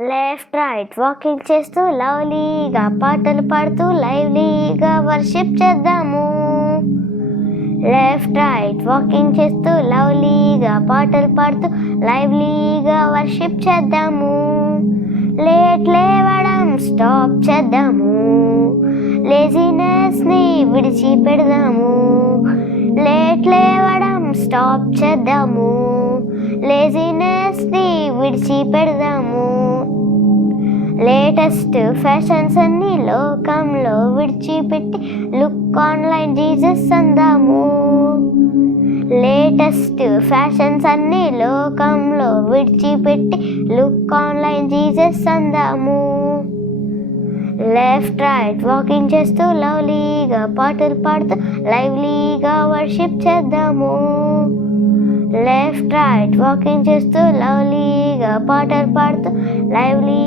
Left right walking చేస్తూ లవ్లీగా పాటలు పాడుతూ లైవ్లీగా వర్షిప్ చేద్దాము. లెఫ్ట్ రైట్ వాకింగ్ చేస్తూ లవ్లీగా పాటలు పాడుతూ లైవ్లీగా వర్షిప్ చేద్దాము. లేట్ లేవడం స్టాప్ చేద్దాము. లేజినెస్ని విడిచిపెడదాము. లేట్ లేవడం స్టాప్ చేద్దాము. లేజినెస్ని విడిచిపెడదాము. లేటెస్ట్ ఫ్యాషన్స్ అన్ని లోకంలో విడిచిపెట్టి లుక్ ఆన్లైన్ జీసస్ అందాము. లేటెస్ట్ ఫ్యాషన్స్ అన్ని లోకంలో విడిచిపెట్టి లుక్ ఆన్లైన్ జీసస్ అందాము. లెఫ్ట్ రైట్ వాకింగ్ చేస్తూ లవ్లీగా పాటలు పాడుతూ లైవ్లీగా వర్షిప్ చేద్దాము. లెఫ్ట్ రైట్ వాకింగ్ చేస్తూ లవ్లీగా పాటలు పాడుతూ లైవ్లీ